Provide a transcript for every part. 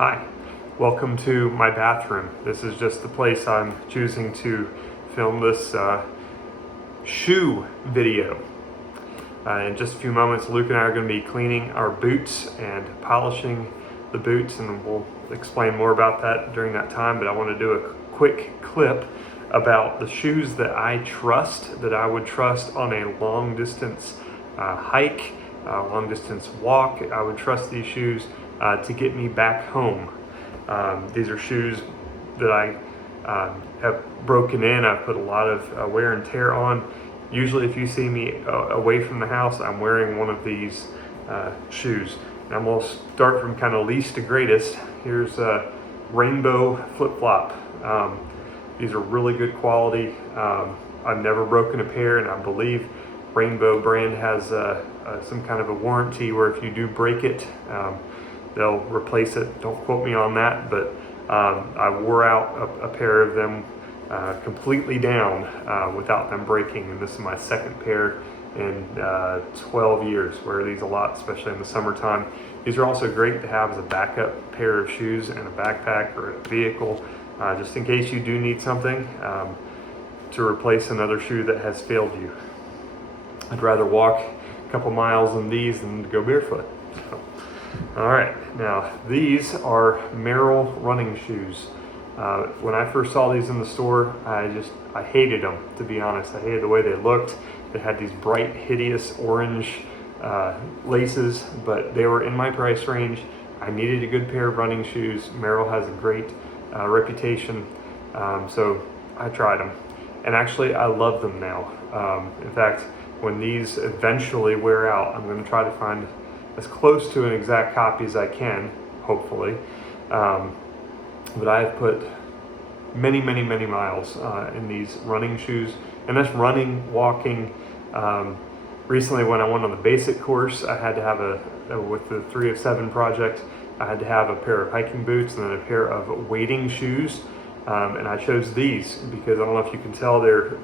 Hi, welcome to my bathroom. This is just the place I'm choosing to film this shoe video. In just a few moments, Luke and I are going to be cleaning our boots and polishing the boots, and we'll explain more about that during that time. But I want to do a quick clip about the shoes that I trust, that I would trust on a long distance hike, long distance walk. I would trust these shoes to get me back home. These are shoes that I have broken in. I've put a lot of wear and tear on. Usually if you see me away from the house, I'm wearing one of these shoes. And I'm going to start from kind of least to greatest. Here's a rainbow flip-flop. These are really good quality. I've never broken a pair, and I believe Rainbow brand has some kind of a warranty where if you do break it, they'll replace it. Don't quote me on that, but I wore out a pair of them completely down without them breaking, and this is my second pair in 12 years. Wear these a lot, especially in the summertime. These are also great to have as a backup pair of shoes in a backpack or a vehicle, just in case you do need something to replace another shoe that has failed you. I'd rather walk a couple miles in these than go barefoot. So, all right, now these are Merrell running shoes. When I first saw these in the store, I hated them, to be honest. I hated the way they looked. They had these bright, hideous orange laces, but they were in my price range. I needed a good pair of running shoes. Merrell has a great reputation, so I tried them. And actually, I love them now. In fact, when these eventually wear out, I'm going to try to find as close to an exact copy as I can, hopefully. But I've put many miles in these running shoes, and that's running, walking. Recently, when I went on the basic course, I had to have with the 3 of 7 project, I had to have a pair of hiking boots and then a pair of wading shoes. And I chose these because I don't know if you can tell, they're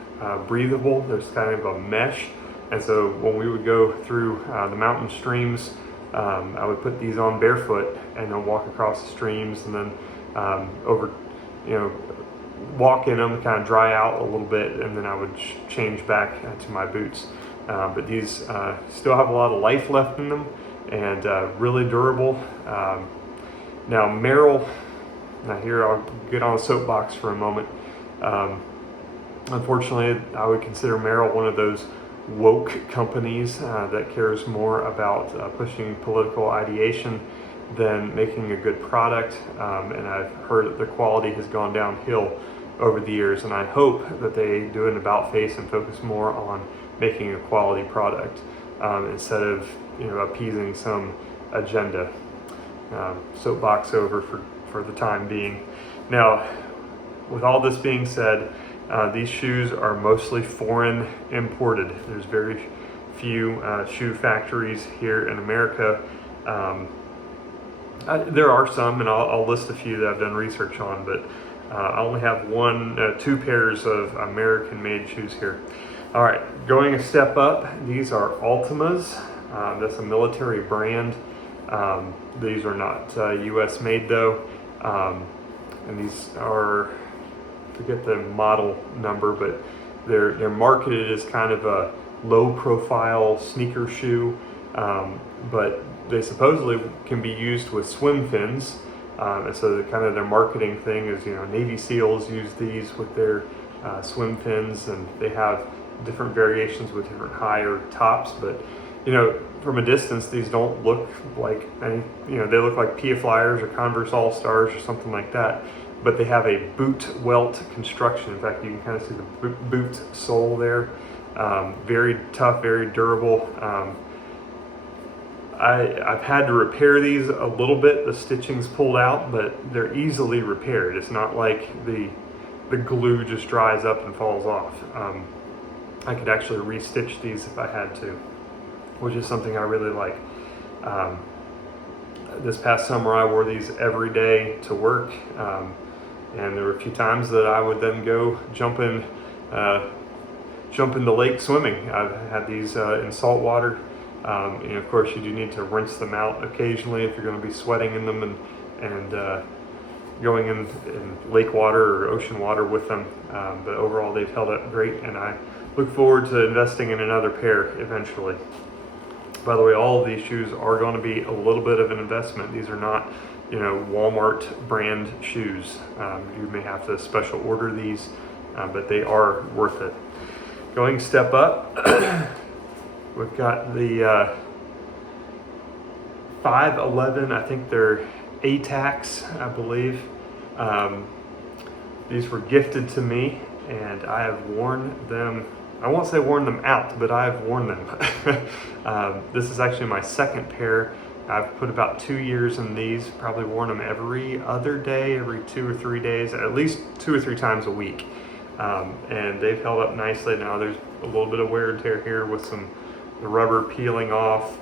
breathable. There's kind of a mesh. And so when we would go through the mountain streams, I would put these on barefoot and then walk across the streams, and then walk in them, kind of dry out a little bit, and then I would change back to my boots. But these still have a lot of life left in them, and really durable. Now Merrell, now here I'll get on a soapbox for a moment. Unfortunately, I would consider Merrell one of those woke companies that cares more about pushing political ideation than making a good product, and I've heard that the quality has gone downhill over the years, and I hope that they do an about face and focus more on making a quality product instead of appeasing some agenda. Soapbox over for the time being. Now, with all this being said, these shoes are mostly foreign imported. There's very few shoe factories here in America. There are some, and I'll list a few that I've done research on, but I only have two pairs of American-made shoes here. All right, going a step up, these are Altimas. That's a military brand. These are not U.S. made though, and these are, I forget the model number, but they're marketed as kind of a low-profile sneaker shoe, but they supposedly can be used with swim fins, and so their marketing thing is, Navy SEALs use these with their swim fins, and they have different variations with different higher tops. But from a distance, these don't look like any. They look like Pia Flyers or Converse All Stars or something like that. But they have a boot welt construction. In fact, you can kind of see the boot sole there. Very tough, very durable. I've had to repair these a little bit. The stitching's pulled out, but they're easily repaired. It's not like the glue just dries up and falls off. I could actually restitch these if I had to, which is something I really like. This past summer, I wore these every day to work. And there were a few times that I would then go jump in the lake swimming. I've had these in salt water Of course, you do need to rinse them out occasionally if you're going to be sweating in them and going in lake water or ocean water with them. But overall, they've held up great, and I look forward to investing in another pair eventually. By the way, all of these shoes are going to be a little bit of an investment. These are not, Walmart brand shoes. You may have to special order these, but they are worth it. Going step up, we've got the 511, I think they're ATACs, I believe. These were gifted to me, and I have worn them. I won't say worn them out, but I have worn them. This is actually my second pair. I've put about 2 years in these, probably worn them every other day, every 2 or 3 days, at least 2 or 3 times a week. And they've held up nicely. Now there's a little bit of wear and tear here with the rubber peeling off,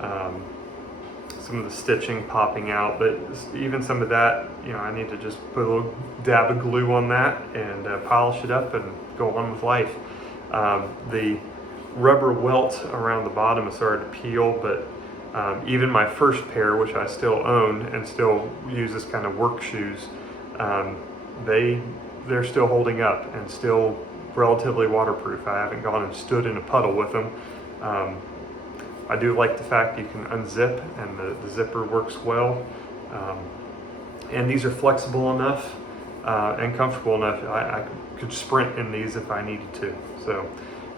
some of the stitching popping out, but even some of that, I need to just put a little dab of glue on that and polish it up and go on with life. The rubber welt around the bottom has started to peel, but even my first pair, which I still own and still use as kind of work shoes, they're still holding up and still relatively waterproof. I haven't gone and stood in a puddle with them. I do like the fact you can unzip and the zipper works well. And these are flexible enough and comfortable enough. I could sprint in these if I needed to. So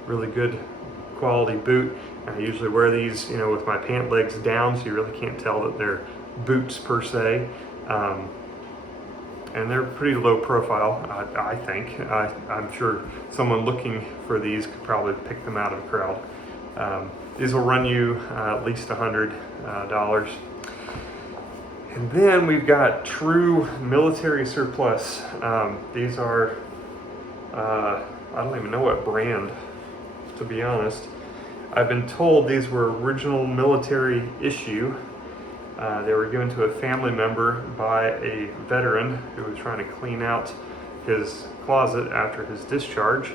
really good quality boot. I usually wear these, with my pant legs down, so you really can't tell that they're boots per se. And they're pretty low profile, I think. I'm sure someone looking for these could probably pick them out of a crowd. These will run you at least $100. And then we've got true military surplus. These are, I don't even know what brand, to be honest. I've been told these were original military issue. They were given to a family member by a veteran who was trying to clean out his closet after his discharge,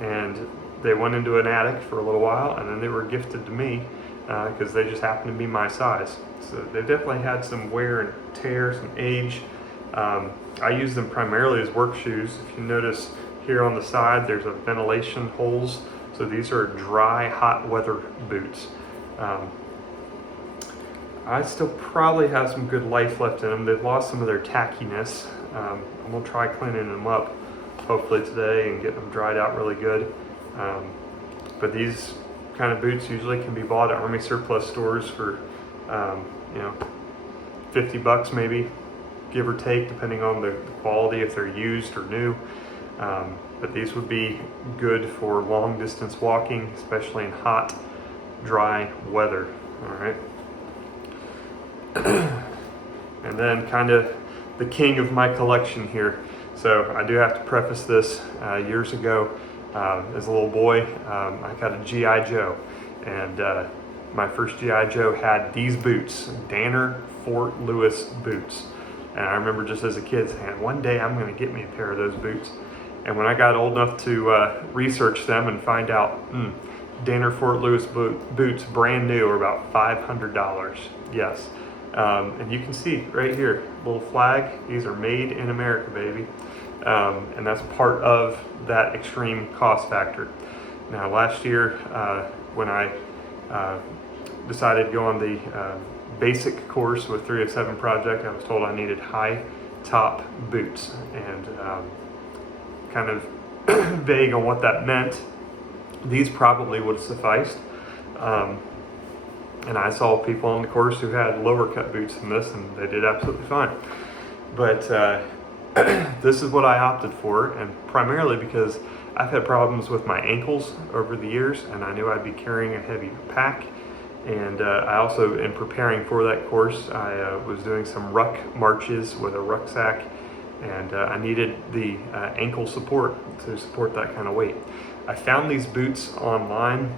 and they went into an attic for a little while, and then they were gifted to me because they just happened to be my size. So they definitely had some wear and tear, some age. I use them primarily as work shoes. If you notice here on the side, there's a ventilation holes. So these are dry, hot weather boots. I still probably have some good life left in them. They've lost some of their tackiness. I'm gonna try cleaning them up hopefully today and get them dried out really good. But these kind of boots usually can be bought at Army surplus stores for, $50 maybe, give or take, depending on the quality, if they're used or new. But these would be good for long distance walking, especially in hot, dry weather. All right. And then kind of the king of my collection here. So I do have to preface this. Years ago, as a little boy, I got a G.I. Joe, and my first G.I. Joe had these boots, Danner Fort Lewis boots. And I remember just as a kid saying, one day I'm going to get me a pair of those boots. And when I got old enough to research them and find out, Danner Fort Lewis boots, brand new, are about $500. Yes. And you can see right here, little flag, these are made in America, baby. And that's part of that extreme cost factor. Now, last year, when I decided to go on the basic course with 3 of 7 project, I was told I needed high top boots, and kind of vague on what that meant. These probably would have sufficed. And I saw people on the course who had lower cut boots than this, and they did absolutely fine. But this is what I opted for, and primarily because I've had problems with my ankles over the years, and I knew I'd be carrying a heavy pack. And I also, in preparing for that course, I was doing some ruck marches with a rucksack, and I needed the ankle support to support that kind of weight. I found these boots online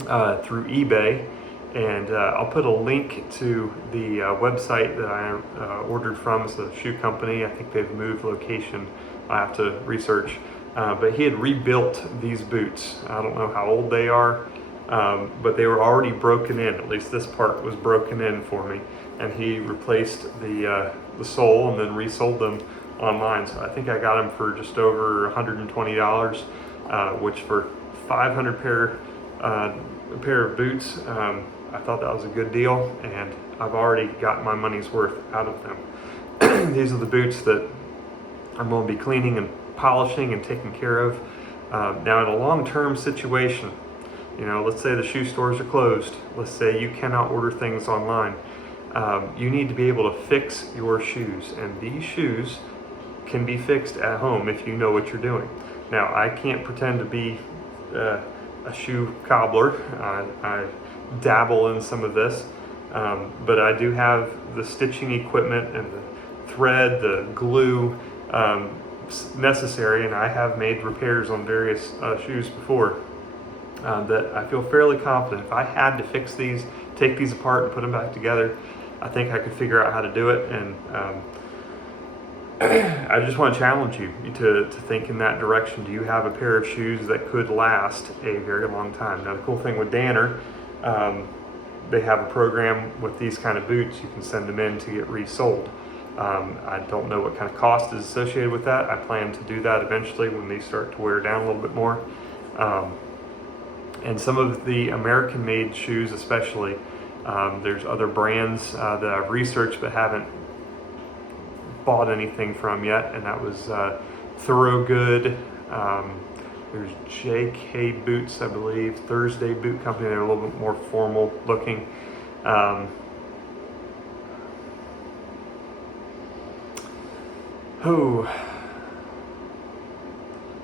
through eBay, and I'll put a link to the website that I ordered from. It's a shoe company. I think they've moved location. I have to research. But he had rebuilt these boots. I don't know how old they are, but they were already broken in. At least this part was broken in for me, and he replaced the sole and then resold them online. So I think I got them for just over $120, which for 500 pair of boots, I thought that was a good deal, and I've already got my money's worth out of them. These are the boots that I'm going to be cleaning and polishing and taking care of. Now in a long-term situation, let's say the shoe stores are closed. Let's say you cannot order things online. You need to be able to fix your shoes, and these shoes can be fixed at home if you know what you're doing. Now, I can't pretend to be a shoe cobbler. I dabble in some of this, but I do have the stitching equipment and the thread, the glue necessary, and I have made repairs on various shoes before that I feel fairly confident. If I had to fix these, take these apart and put them back together, I think I could figure out how to do it. And I just want to challenge you to think in that direction. Do you have a pair of shoes that could last a very long time? Now, the cool thing with Danner, they have a program with these kind of boots. You can send them in to get resold. I don't know what kind of cost is associated with that. I plan to do that eventually when these start to wear down a little bit more. And some of the American-made shoes especially, there's other brands that I've researched but haven't bought anything from yet, and that was Thoroughgood. There's JK Boots, I believe, Thursday Boot Company. They're a little bit more formal looking.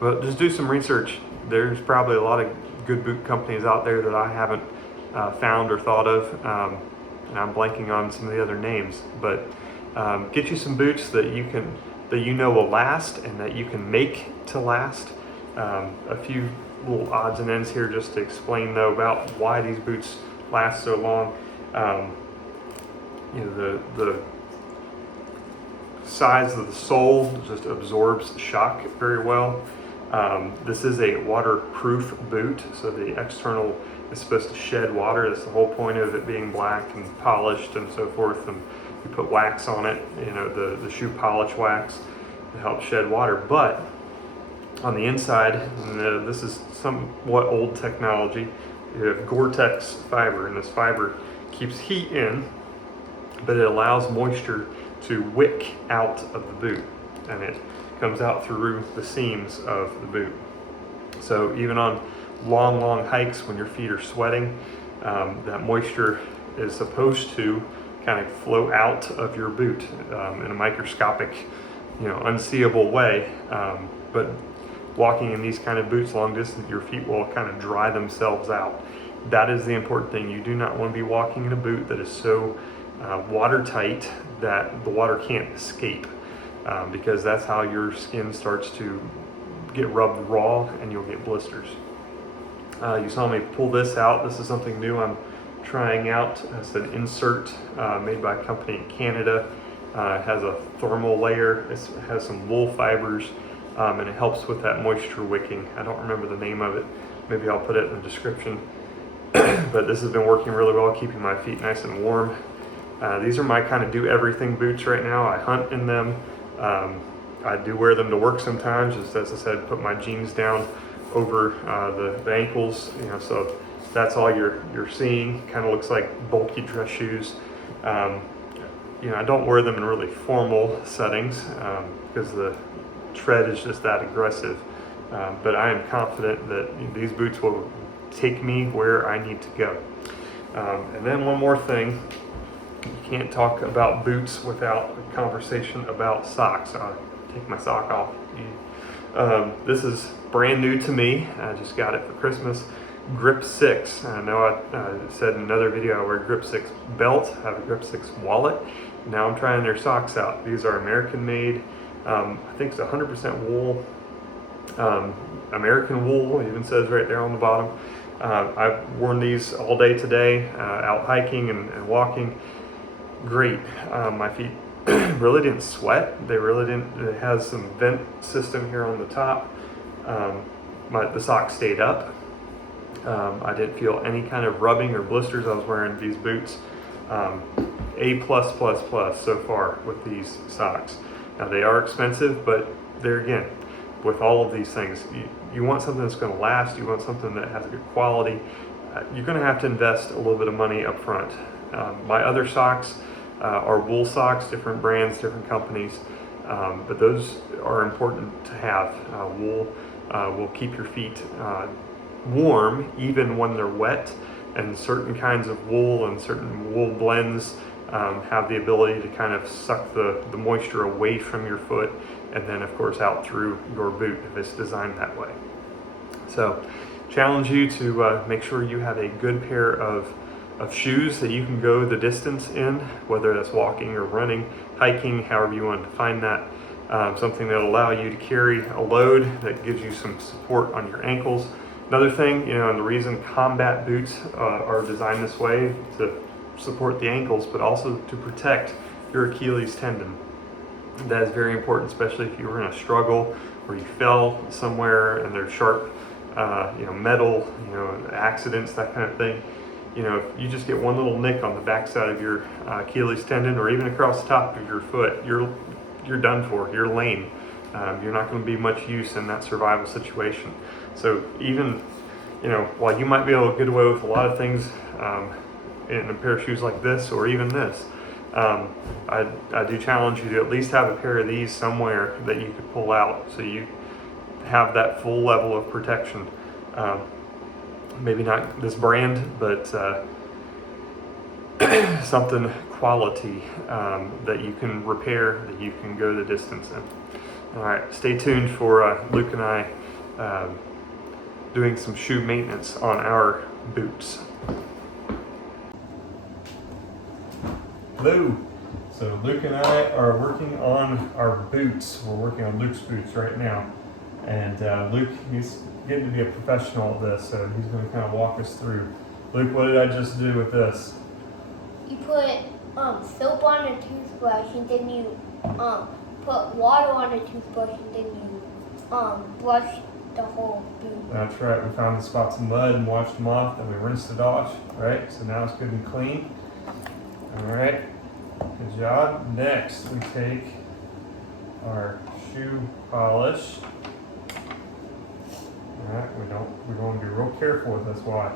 But just do some research. There's probably a lot of good boot companies out there that I haven't found or thought of, and I'm blanking on some of the other names. But get you some boots that you know will last and that you can make to last. A few little odds and ends here just to explain though about why these boots last so long. The size of the sole just absorbs shock very well. This is a waterproof boot, so the external is supposed to shed water. That's the whole point of it being black and polished and so forth. And you put wax on it, the shoe polish wax to help shed water. But on the inside, this is somewhat old technology. You have Gore-Tex fiber, and this fiber keeps heat in, but it allows moisture to wick out of the boot, and it comes out through the seams of the boot. So even on long hikes when your feet are sweating, that moisture is supposed to kind of flow out of your boot in a microscopic, unseeable way. But walking in these kind of boots long distance, your feet will kind of dry themselves out. That is the important thing. You do not want to be walking in a boot that is so watertight that the water can't escape, because that's how your skin starts to get rubbed raw and you'll get blisters. You saw me pull this out. This is something new I'm trying out. It's an insert made by a company in Canada. It has a thermal layer. It has some wool fibers, and it helps with that moisture wicking. I don't remember the name of it. Maybe I'll put it in the description. But this has been working really well, keeping my feet nice and warm. These are my kind of do everything boots right now. I hunt in them. I do wear them to work sometimes, just as I said, put my jeans down over the ankles, so that's all you're seeing. Kind of looks like bulky dress shoes. I don't wear them in really formal settings because the tread is just that aggressive. But I am confident that these boots will take me where I need to go. And then one more thing. You can't talk about boots without a conversation about socks. I'll take my sock off. This is brand new to me. I just got it for Christmas. Grip 6. I know I said in another video I wear Grip 6 belt, I have a Grip 6 wallet. Now I'm trying their socks out. These are American made. I think it's 100% wool. American wool, it even says right there on the bottom. I've worn these all day today, out hiking and walking. Great. My feet really didn't sweat. They really didn't. It has some vent system here on the top. The sock stayed up. I didn't feel any kind of rubbing or blisters. I was wearing these boots. A++ so far with these socks. Now they are expensive, but there again, with all of these things, you want something that's going to last. You want something that has good quality. You're going to have to invest a little bit of money up front. My other socks are wool socks, different brands, different companies, but those are important to have. Wool will keep your feet warm even when they're wet, and certain kinds of wool and certain wool blends have the ability to kind of suck the moisture away from your foot and then of course out through your boot if it's designed that way. So challenge you to make sure you have a good pair of shoes that you can go the distance in, whether that's walking or running, hiking, however you want to define that. Something that will allow you to carry a load that gives you some support on your ankles. Another thing, and the reason combat boots are designed this way to support the ankles, but also to protect your Achilles tendon. That is very important, especially if you were in a struggle or you fell somewhere and there's sharp, metal, accidents, that kind of thing. If you just get one little nick on the backside of your Achilles tendon or even across the top of your foot, you're done for. You're lame. You're not going to be much use in that survival situation. So even, while you might be able to get away with a lot of things in a pair of shoes like this or even this, I do challenge you to at least have a pair of these somewhere that you could pull out so you have that full level of protection. Maybe not this brand, but something quality that you can repair, that you can go the distance in. All right, stay tuned for Luke and I doing some shoe maintenance on our boots. Hello. So Luke and I are working on our boots. We're working on Luke's boots right now. And Luke, he's getting to be a professional at this, so he's going to kind of walk us through. Luke, what did I just do with this? You put soap on a toothbrush, and then you put water on a toothbrush, and then you brush the whole boot. That's right. We found the spots of mud and washed them off, then we rinsed it off, right? So now it's good and clean. All right. Good job. Next, we take our shoe polish. All right. We're going to be real careful with this. Why?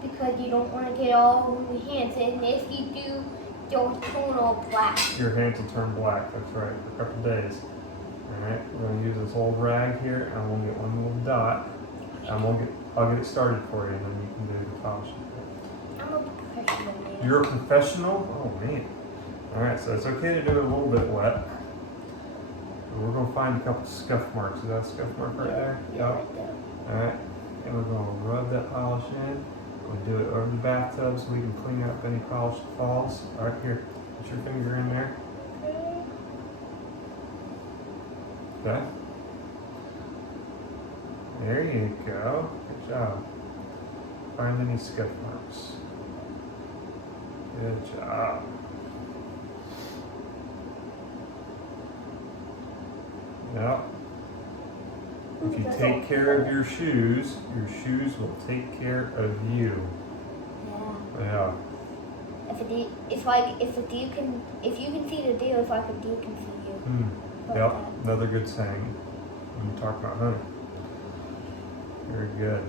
Because you don't want to get all over your hands, and if you do, you'll turn all black. Your hands will turn black. That's right. For a couple days. All right. We're going to use this old rag here, and we'll get one little dot. And I'll get it started for you, and then you can do the polishing. I'm a professional man. You're a professional? Oh man. Alright, so it's okay to do it a little bit wet. We're going to find a couple scuff marks. Is that a scuff mark right there? Yeah, right there. Alright, and we're going to rub that polish in. We'll do it over the bathtub so we can clean up any polish that falls. Alright, here. Put your finger in there. Okay. There you go. Good job. Find any scuff marks. Good job. Yep. If you take care of your shoes will take care of you. Yeah. Yeah. If you can see the deer, it's like a deer can see you. Yep. Another good saying when you talk about hunting. Very good.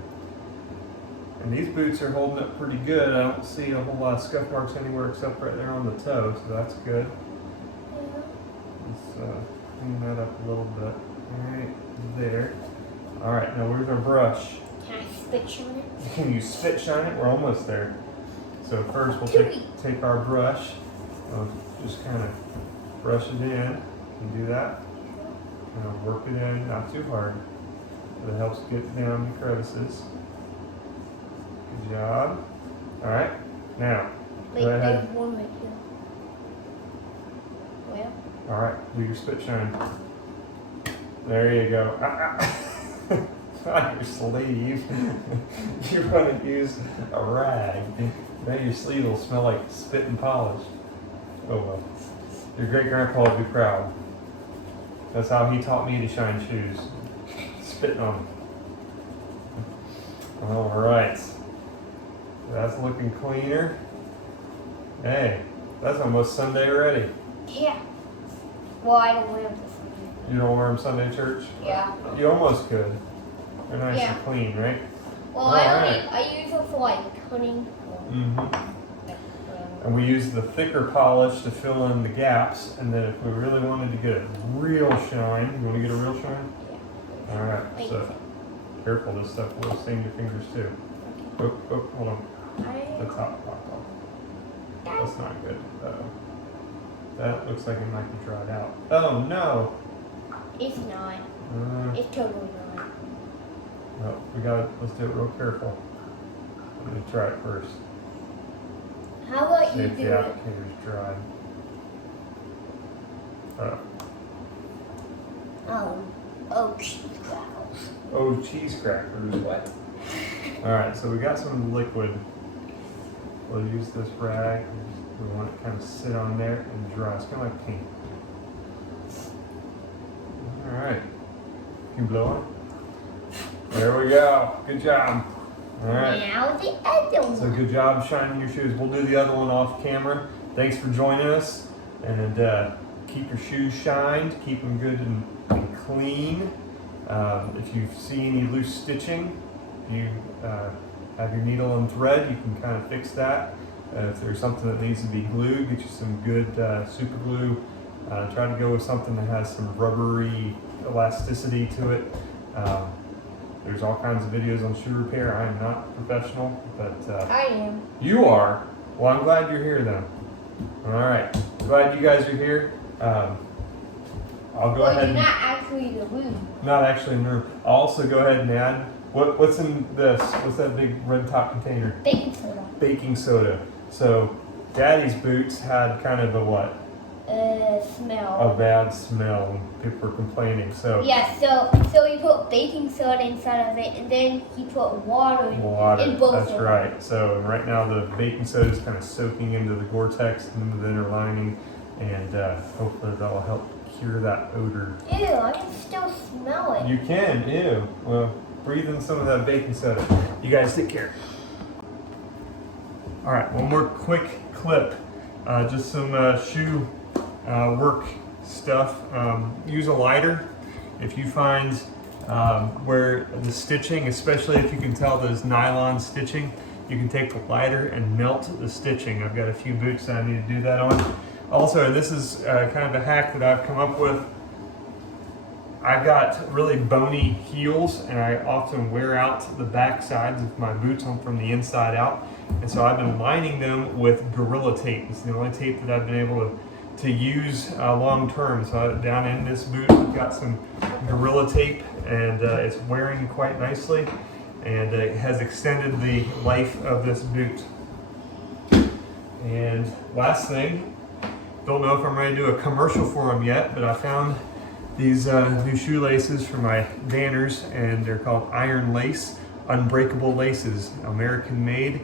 And these boots are holding up pretty good. I don't see a whole lot of scuff marks anywhere except right there on the toe, so that's good. Yeah. Let's clean that up a little bit. Right there. All right, now where's our brush? Can I spit shine it? Can you spit shine it? We're almost there. So first we'll take our brush. Just kind of brush it in. Can you do that? Kind of work it in, not too hard. That helps get down the crevices. Good job. All right, now Wait, go ahead. there's one right here. Where? All right, do your spit shine. There you go. On your sleeve. You're going to use a rag. Now your sleeve will smell like spit and polish. Oh well. Your great grandpa would be proud. That's how he taught me to shine shoes. Spitting on them. All right. That's looking cleaner. Hey, that's almost Sunday already. Yeah. Well, I don't wear them this Sunday. You don't wear them Sunday to church? Yeah. You almost could. They're nice Yeah. and clean, right? Well, All I use them for like hunting. And we use the thicker polish to fill in the gaps. And then if we really wanted to get a real shine, you want to get a real shine? Yeah. All right. So careful, this stuff will sting your fingers too. Oh, hold on. The top popped off. That's not good. That looks like it might be dried out. Oh no! It's not. It's totally not. No, let's do it real careful. Let me try it first. How about See you if do the it? applicator's dried. Oh, cheese crackles. Oh, cheese crackers. What? Alright, so we got some liquid. We'll use this rag. We want it to kind of sit on there and dry. It's kind of like paint. Alright. Can you blow on it? There we go. Good job. Alright. Now the other one. So good job shining your shoes. We'll do the other one off camera. Thanks for joining us. And keep your shoes shined. Keep them good and clean. If you see any loose stitching, you have your needle and thread, you can kind of fix that. If there's something that needs to be glued, get you some good super glue. Try to go with something that has some rubbery elasticity to it. There's all kinds of videos on shoe repair. I am not a professional, but I am. You are? Well, I'm glad you're here then. All right. Glad you guys are here. I'll go ahead You're and... not actually in the room. Not actually in the room. I'll also go ahead and add... What's in this? What's that big red top container? Baking soda. Baking soda. So, Daddy's boots had kind of a what? Smell. A bad smell, and people were complaining. So Yeah, so he put baking soda inside of it, and then he put water in both that's of them. right. So right now the baking soda is kind of soaking into the Gore-Tex and into the inner lining, and hopefully that'll help cure that odor. Ew, I can still smell it. You can, ew. Well, breathe in some of that baking soda. You guys take care. All right, one more quick clip. Just some shoe work stuff. Use a lighter. If you find where the stitching, especially if you can tell there's nylon stitching, you can take the lighter and melt the stitching. I've got a few boots that I need to do that on. Also, this is kind of a hack that I've come up with. I've got really bony heels, and I often wear out the back sides of my boots from the inside out. And so I've been lining them with Gorilla Tape. It's the only tape that I've been able to use long term. So down in this boot, I've got some Gorilla Tape, and it's wearing quite nicely, and it has extended the life of this boot. And last thing, don't know if I'm ready to do a commercial for them yet, but I found these new shoelaces for my Vanners, and they're called Iron Lace Unbreakable Laces, American made.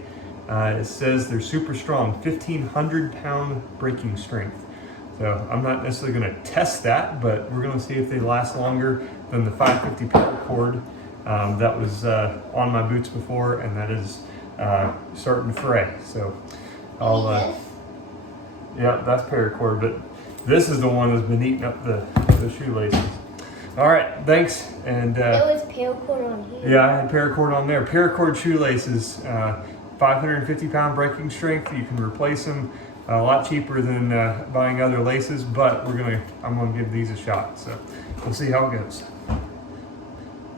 It says they're super strong, 1,500 pound breaking strength. So I'm not necessarily going to test that, but we're going to see if they last longer than the 550 paracord that was on my boots before, and that is starting to fray. So I'll, yeah, that's paracord, but this is the one that's been eating up the shoelaces. All right, thanks. And There was paracord on here. yeah, I had paracord on there. Paracord shoelaces, 550 pound breaking strength. You can replace them a lot cheaper than buying other laces, but I'm gonna give these a shot. So we'll see how it goes.